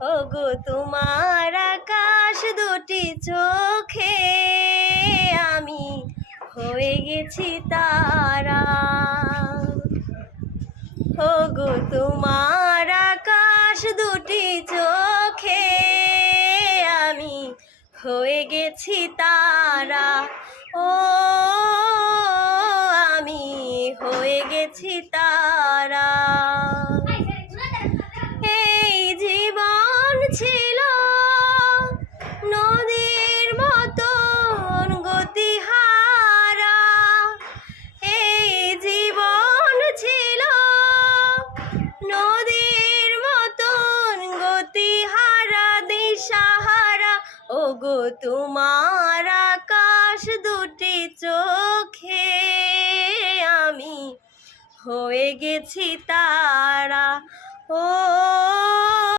ওগো তোমার আকাশ দুটি চোখে আমি হয়ে গেছি তারা। ওগো তোমার আকাশ দুটি চোখে আমি হয়ে গেছি তারা। ও আমি হয়ে গেছি তারা। এই জীবন ছিল নদীর মতন গতিহারা, এই জীবন ছিল নদীর মতন গতিহারা দিশাহারা। ওগো তোমার আকাশ দুটি চোখে আমি হয়ে গেছি তারা। ও